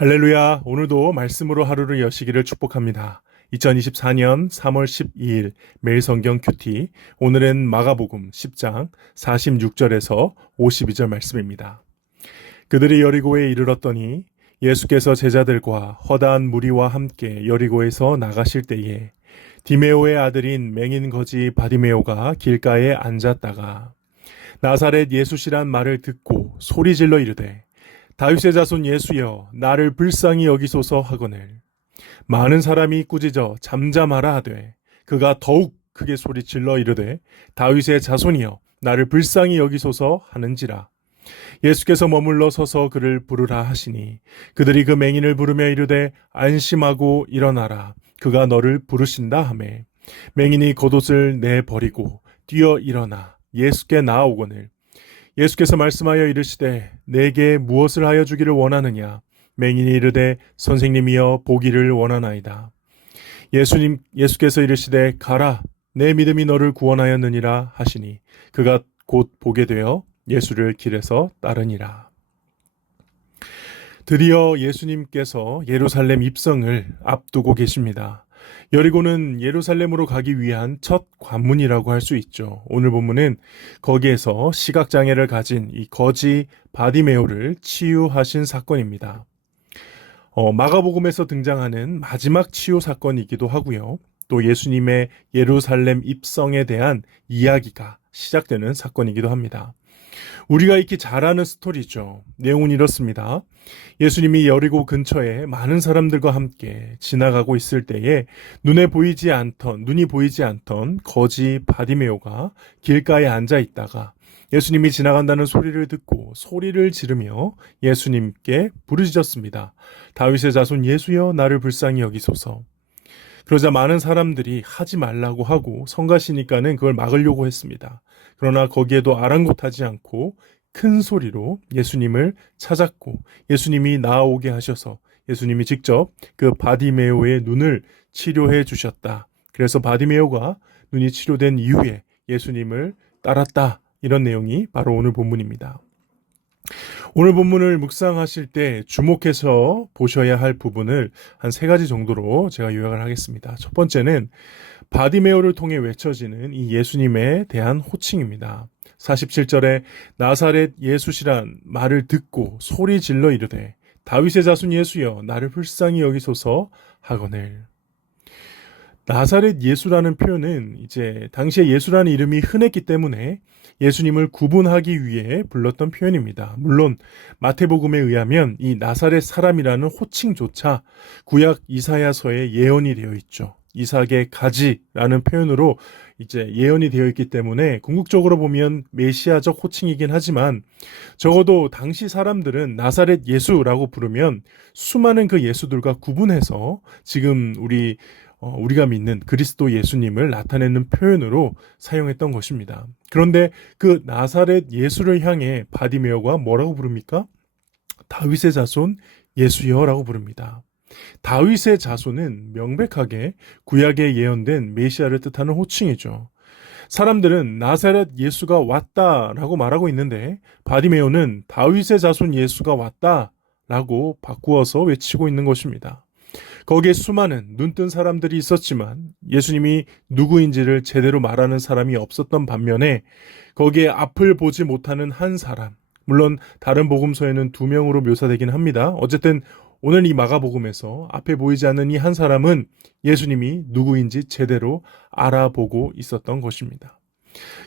할렐루야. 오늘도 말씀으로 하루를 여시기를 축복합니다. 2024년 3월 12일 매일 성경 큐티. 오늘은 마가복음 10장 46절에서 52절 말씀입니다. 그들이 여리고에 이르렀더니 예수께서 제자들과 허다한 무리와 함께 여리고에서 나가실 때에 디메오의 아들인 맹인 거지 바디메오가 길가에 앉았다가 나사렛 예수시란 말을 듣고 소리질러 이르되 다윗의 자손 예수여 나를 불쌍히 여기소서 하거늘 많은 사람이 꾸짖어 잠잠하라 하되 그가 더욱 크게 소리질러 이르되 다윗의 자손이여 나를 불쌍히 여기소서 하는지라. 예수께서 머물러 서서 그를 부르라 하시니 그들이 그 맹인을 부르며 이르되 안심하고 일어나라 그가 너를 부르신다 하매 맹인이 겉옷을 내버리고 뛰어 일어나 예수께 나아오거늘 예수께서 말씀하여 이르시되 내게 무엇을 하여 주기를 원하느냐. 맹인이 이르되 선생님이여 보기를 원하나이다. 예수께서 이르시되 가라 내 믿음이 너를 구원하였느니라 하시니 그가 곧 보게 되어 예수를 길에서 따르니라. 드디어 예수님께서 예루살렘 입성을 앞두고 계십니다. 여리고는 예루살렘으로 가기 위한 첫 관문이라고 할 수 있죠. 오늘 본문은 거기에서 시각장애를 가진 이 거지 바디메오를 치유하신 사건입니다. 마가복음에서 등장하는 마지막 치유 사건이기도 하고요. 또 예수님의 예루살렘 입성에 대한 이야기가 시작되는 사건이기도 합니다. 우리가 익히 잘 아는 스토리죠. 내용은 이렇습니다. 예수님이 여리고 근처에 많은 사람들과 함께 지나가고 있을 때에 눈이 보이지 않던 거지 바디메오가 길가에 앉아 있다가 예수님이 지나간다는 소리를 듣고 소리를 지르며 예수님께 부르짖었습니다. 다윗의 자손 예수여 나를 불쌍히 여기소서. 그러자 많은 사람들이 하지 말라고 하고 성가시니까는 그걸 막으려고 했습니다. 그러나 거기에도 아랑곳하지 않고 큰 소리로 예수님을 찾았고 예수님이 나아오게 하셔서 예수님이 직접 그 바디메오의 눈을 치료해 주셨다. 그래서 바디메오가 눈이 치료된 이후에 예수님을 따랐다. 이런 내용이 바로 오늘 본문입니다. 오늘 본문을 묵상하실 때 주목해서 보셔야 할 부분을 한 3가지 정도로 제가 요약을 하겠습니다. 첫 번째는 바디메오를 통해 외쳐지는 이 예수님에 대한 호칭입니다. 47절에 나사렛 예수시란 말을 듣고 소리 질러 이르되 다윗의 자손 예수여 나를 불쌍히 여기소서 하거늘. 나사렛 예수라는 표현은 이제 당시에 예수라는 이름이 흔했기 때문에 예수님을 구분하기 위해 불렀던 표현입니다. 물론 마태복음에 의하면 이 나사렛 사람이라는 호칭조차 구약 이사야서에 예언이 되어 있죠. 이삭의 가지라는 표현으로 이제 예언이 되어 있기 때문에 궁극적으로 보면 메시아적 호칭이긴 하지만 적어도 당시 사람들은 나사렛 예수라고 부르면 수많은 그 예수들과 구분해서 지금 우리가 믿는 그리스도 예수님을 나타내는 표현으로 사용했던 것입니다. 그런데 그 나사렛 예수를 향해 바디메오가 뭐라고 부릅니까? 다윗의 자손 예수여라고 부릅니다. 다윗의 자손은 명백하게 구약에 예언된 메시아를 뜻하는 호칭이죠. 사람들은 나사렛 예수가 왔다라고 말하고 있는데 바디메오는 다윗의 자손 예수가 왔다라고 바꾸어서 외치고 있는 것입니다. 거기에 수많은 눈뜬 사람들이 있었지만 예수님이 누구인지를 제대로 말하는 사람이 없었던 반면에 거기에 앞을 보지 못하는 한 사람, 물론 다른 복음서에는 2명으로 묘사되긴 합니다. 어쨌든 오늘 이 마가복음에서 앞에 보이지 않는 이 한 사람은 예수님이 누구인지 제대로 알아보고 있었던 것입니다.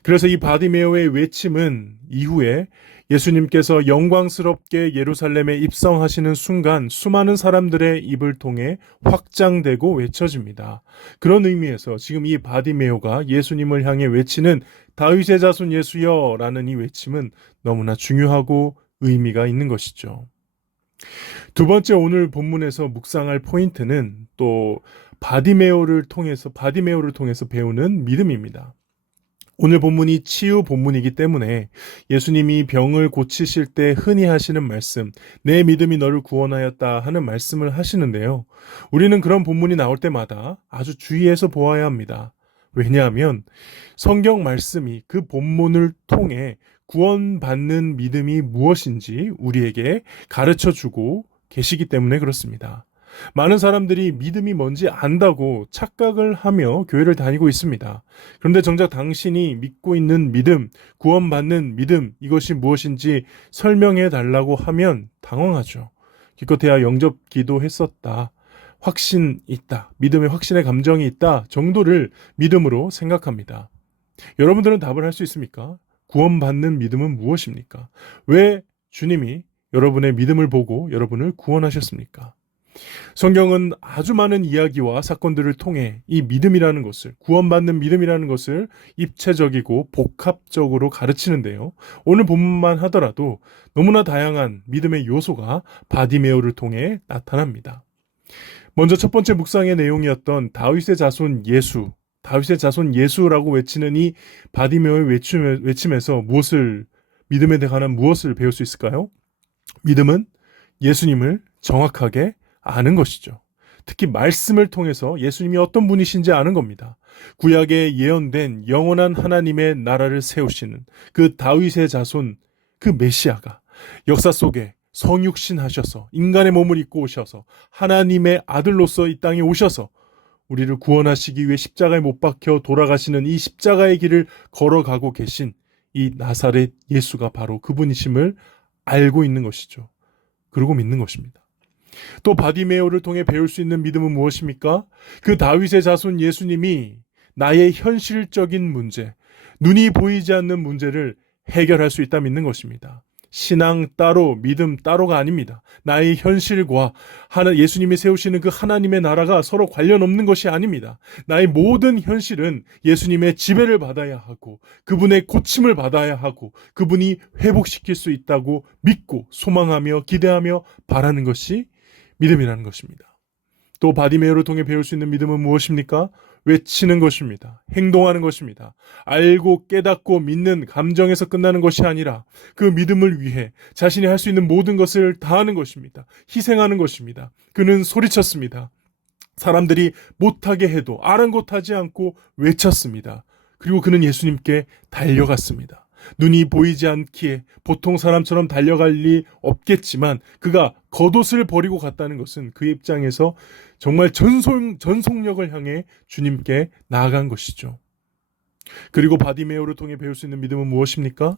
그래서 이 바디메오의 외침은 이후에 예수님께서 영광스럽게 예루살렘에 입성하시는 순간 수많은 사람들의 입을 통해 확장되고 외쳐집니다. 그런 의미에서 지금 이 바디메오가 예수님을 향해 외치는 다윗의 자손 예수여 라는 이 외침은 너무나 중요하고 의미가 있는 것이죠. 두 번째 오늘 본문에서 묵상할 포인트는 또 바디메오를 통해서 배우는 믿음입니다. 오늘 본문이 치유 본문이기 때문에 예수님이 병을 고치실 때 흔히 하시는 말씀, 내 믿음이 너를 구원하였다 하는 말씀을 하시는데요. 우리는 그런 본문이 나올 때마다 아주 주의해서 보아야 합니다. 왜냐하면 성경 말씀이 그 본문을 통해 구원받는 믿음이 무엇인지 우리에게 가르쳐주고 계시기 때문에 그렇습니다. 많은 사람들이 믿음이 뭔지 안다고 착각을 하며 교회를 다니고 있습니다. 그런데 정작 당신이 믿고 있는 믿음, 구원받는 믿음, 이것이 무엇인지 설명해 달라고 하면 당황하죠. 기껏해야 영접 기도했었다. 확신 있다. 믿음의 확신의 감정이 있다. 정도를 믿음으로 생각합니다. 여러분들은 답을 할 수 있습니까? 구원받는 믿음은 무엇입니까? 왜 주님이 여러분의 믿음을 보고 여러분을 구원하셨습니까? 성경은 아주 많은 이야기와 사건들을 통해 이 믿음이라는 것을, 구원받는 믿음이라는 것을 입체적이고 복합적으로 가르치는데요. 오늘 본문만 하더라도 너무나 다양한 믿음의 요소가 바디메오를 통해 나타납니다. 먼저 첫 번째 묵상의 내용이었던 다윗의 자손 예수, 다윗의 자손 예수라고 외치는 이 바디메오의 외침에서 믿음에 관한 무엇을 배울 수 있을까요? 믿음은 예수님을 정확하게 아는 것이죠. 특히 말씀을 통해서 예수님이 어떤 분이신지 아는 겁니다. 구약에 예언된 영원한 하나님의 나라를 세우시는 그 다윗의 자손, 그 메시아가 역사 속에 성육신 하셔서 인간의 몸을 입고 오셔서 하나님의 아들로서 이 땅에 오셔서 우리를 구원하시기 위해 십자가에 못 박혀 돌아가시는 이 십자가의 길을 걸어가고 계신 이 나사렛 예수가 바로 그분이심을 알고 있는 것이죠. 그리고 믿는 것입니다. 또 바디메오를 통해 배울 수 있는 믿음은 무엇입니까? 그 다윗의 자손 예수님이 나의 현실적인 문제, 눈이 보이지 않는 문제를 해결할 수 있다 믿는 것입니다. 신앙 따로, 믿음 따로가 아닙니다. 나의 현실과 예수님이 세우시는 그 하나님의 나라가 서로 관련 없는 것이 아닙니다. 나의 모든 현실은 예수님의 지배를 받아야 하고 그분의 고침을 받아야 하고 그분이 회복시킬 수 있다고 믿고 소망하며 기대하며 바라는 것이 믿음이라는 것입니다. 또 바디메오를 통해 배울 수 있는 믿음은 무엇입니까? 외치는 것입니다. 행동하는 것입니다. 알고 깨닫고 믿는 감정에서 끝나는 것이 아니라 그 믿음을 위해 자신이 할 수 있는 모든 것을 다하는 것입니다. 희생하는 것입니다. 그는 소리쳤습니다. 사람들이 못하게 해도 아랑곳하지 않고 외쳤습니다. 그리고 그는 예수님께 달려갔습니다. 눈이 보이지 않기에 보통 사람처럼 달려갈 리 없겠지만 그가 겉옷을 버리고 갔다는 것은 그 입장에서 정말 전속력을 향해 주님께 나아간 것이죠. 그리고 바디메오를 통해 배울 수 있는 믿음은 무엇입니까?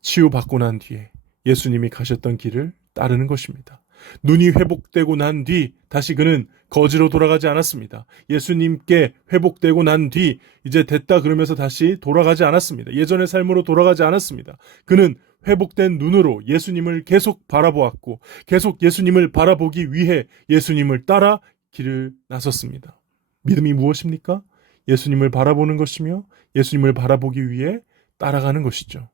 치유받고 난 뒤에 예수님이 가셨던 길을 따르는 것입니다. 눈이 회복되고 난 뒤 다시 그는 거지로 돌아가지 않았습니다. 예수님께 회복되고 난 뒤 이제 됐다 그러면서 다시 돌아가지 않았습니다. 예전의 삶으로 돌아가지 않았습니다. 그는 회복된 눈으로 예수님을 계속 바라보았고 계속 예수님을 바라보기 위해 예수님을 따라 길을 나섰습니다. 믿음이 무엇입니까? 예수님을 바라보는 것이며 예수님을 바라보기 위해 따라가는 것이죠.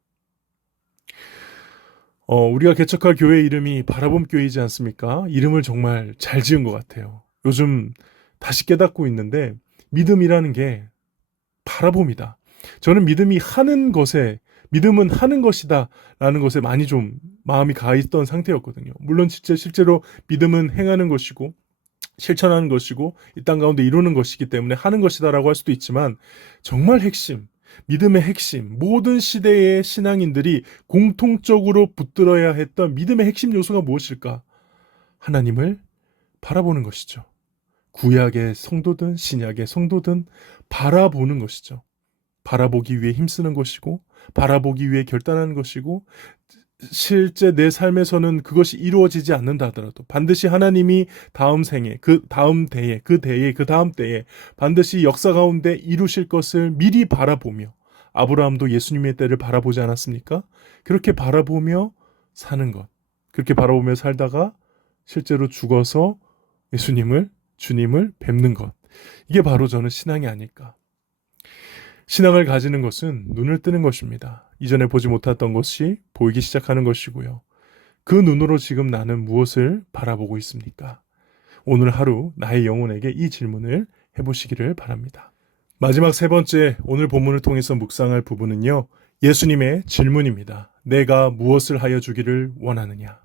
우리가 개척할 교회 이름이 바라봄 교회이지 않습니까? 이름을 정말 잘 지은 것 같아요. 요즘 다시 깨닫고 있는데 믿음이라는 게 바라봄이다. 저는 믿음은 하는 것이다 라는 것에 많이 좀 마음이 가 있던 상태였거든요. 물론 실제로 믿음은 행하는 것이고 실천하는 것이고 이 땅 가운데 이루는 것이기 때문에 하는 것이다라고 할 수도 있지만 정말 믿음의 핵심, 모든 시대의 신앙인들이 공통적으로 붙들어야 했던 믿음의 핵심 요소가 무엇일까? 하나님을 바라보는 것이죠. 구약의 성도든 신약의 성도든 바라보는 것이죠. 바라보기 위해 힘쓰는 것이고 바라보기 위해 결단하는 것이고 실제 내 삶에서는 그것이 이루어지지 않는다 하더라도 반드시 하나님이 다음 생에, 그 다음 때에, 그 다음 때에 반드시 역사 가운데 이루실 것을 미리 바라보며 아브라함도 예수님의 때를 바라보지 않았습니까? 그렇게 바라보며 사는 것. 그렇게 바라보며 살다가 실제로 죽어서 주님을 뵙는 것. 이게 바로 저는 신앙이 아닐까. 신앙을 가지는 것은 눈을 뜨는 것입니다. 이전에 보지 못했던 것이 보이기 시작하는 것이고요. 그 눈으로 지금 나는 무엇을 바라보고 있습니까? 오늘 하루 나의 영혼에게 이 질문을 해보시기를 바랍니다. 마지막 세 번째 오늘 본문을 통해서 묵상할 부분은요. 예수님의 질문입니다. 내가 무엇을 하여 주기를 원하느냐?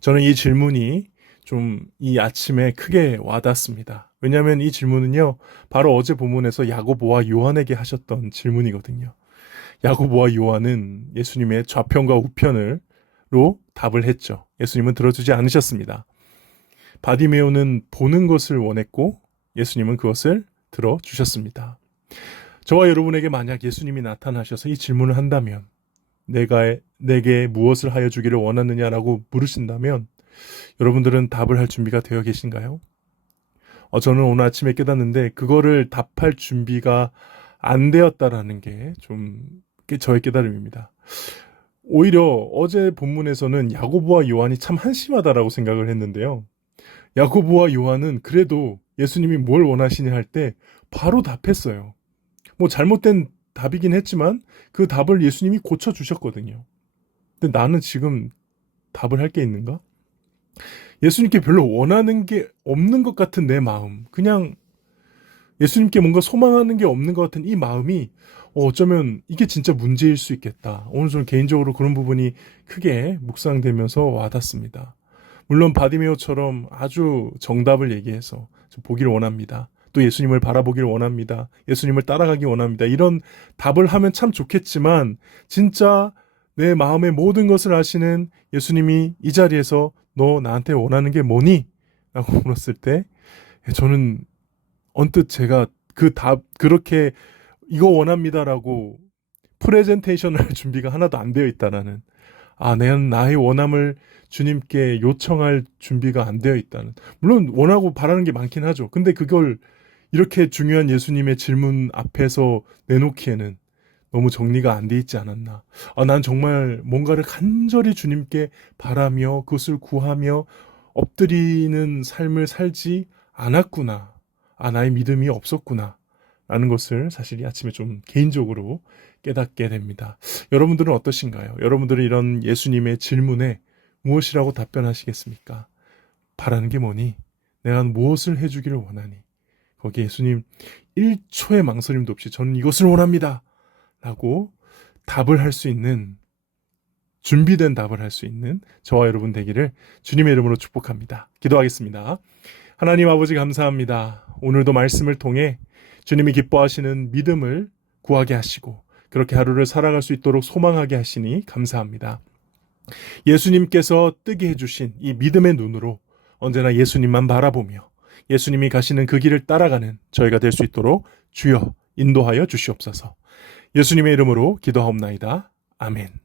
저는 이 질문이 좀 이 아침에 크게 와닿습니다. 왜냐하면 이 질문은요. 바로 어제 본문에서 야고보와 요한에게 하셨던 질문이거든요. 야고보와 요한은 예수님의 좌편과 우편을 답을 했죠. 예수님은 들어주지 않으셨습니다. 바디메오는 보는 것을 원했고 예수님은 그것을 들어주셨습니다. 저와 여러분에게 만약 예수님이 나타나셔서 이 질문을 한다면 내게 무엇을 하여 주기를 원하느냐라고 물으신다면 여러분들은 답을 할 준비가 되어 계신가요? 저는 오늘 아침에 깨닫는데 그거를 답할 준비가 안 되었다라는 게 좀 저의 깨달음입니다. 오히려 어제 본문에서는 야고보와 요한이 참 한심하다라고 생각을 했는데요. 야고보와 요한은 그래도 예수님이 뭘 원하시냐 할 때 바로 답했어요. 뭐 잘못된 답이긴 했지만 그 답을 예수님이 고쳐주셨거든요. 근데 나는 지금 답을 할 게 있는가? 예수님께 별로 원하는 게 없는 것 같은 내 마음, 그냥 예수님께 뭔가 소망하는 게 없는 것 같은 이 마음이 어쩌면 이게 진짜 문제일 수 있겠다. 오늘 저는 개인적으로 그런 부분이 크게 묵상되면서 와닿습니다. 물론 바디메오처럼 아주 정답을 얘기해서 보기를 원합니다. 또 예수님을 바라보기를 원합니다. 예수님을 따라가기 원합니다. 이런 답을 하면 참 좋겠지만 진짜 내 마음의 모든 것을 아시는 예수님이 이 자리에서 너 나한테 원하는 게 뭐니? 라고 물었을 때 저는 언뜻 제가 그렇게 이거 원합니다라고 프레젠테이션을 할 준비가 하나도 안 되어 있다라는, 내가 나의 원함을 주님께 요청할 준비가 안 되어 있다는. 물론 원하고 바라는 게 많긴 하죠. 근데 그걸 이렇게 중요한 예수님의 질문 앞에서 내놓기에는 너무 정리가 안 돼 있지 않았나. 난 정말 뭔가를 간절히 주님께 바라며 그것을 구하며 엎드리는 삶을 살지 않았구나. 나의 믿음이 없었구나. 라는 것을 사실 이 아침에 좀 개인적으로 깨닫게 됩니다. 여러분들은 어떠신가요? 여러분들은 이런 예수님의 질문에 무엇이라고 답변하시겠습니까? 바라는 게 뭐니? 내가 무엇을 해주기를 원하니? 거기에 예수님 1초의 망설임도 없이 저는 이것을 원합니다. 라고 답을 할 수 있는, 준비된 답을 할 수 있는 저와 여러분 되기를 주님의 이름으로 축복합니다. 기도하겠습니다. 하나님 아버지 감사합니다. 오늘도 말씀을 통해 주님이 기뻐하시는 믿음을 구하게 하시고 그렇게 하루를 살아갈 수 있도록 소망하게 하시니 감사합니다. 예수님께서 뜨게 해주신 이 믿음의 눈으로 언제나 예수님만 바라보며 예수님이 가시는 그 길을 따라가는 저희가 될 수 있도록 주여 인도하여 주시옵소서. 예수님의 이름으로 기도하옵나이다. 아멘.